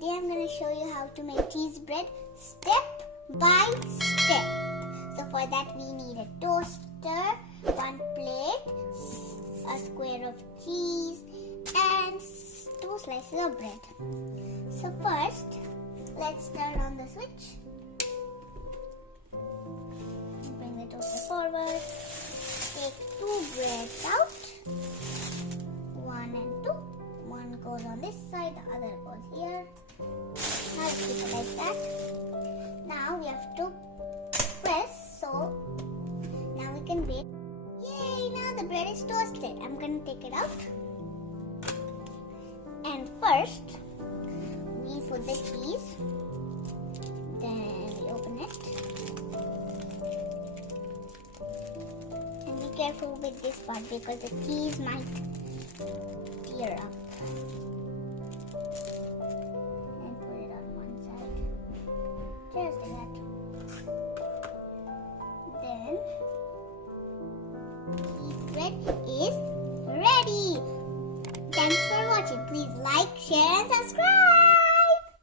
today I'm going to show you how to make cheese bread step by step. So for that we need a toaster, one plate, a square of cheese and 2 slices of bread. So first, let's turn on the switch. Bring the toaster forward. Take 2 breads out. 1 and 2. One goes on this side, the other goes here. Now keep it like that. Now we have to press, so now we can bake. Yay! Now the bread is toasted. I'm going to take it out. And first, we put the cheese. Then we open it. And be careful with this part because the cheese might tear up. And put it on one side. Just like that. Then, cheese bread is ready. Thanks for watching. Please like, share and subscribe.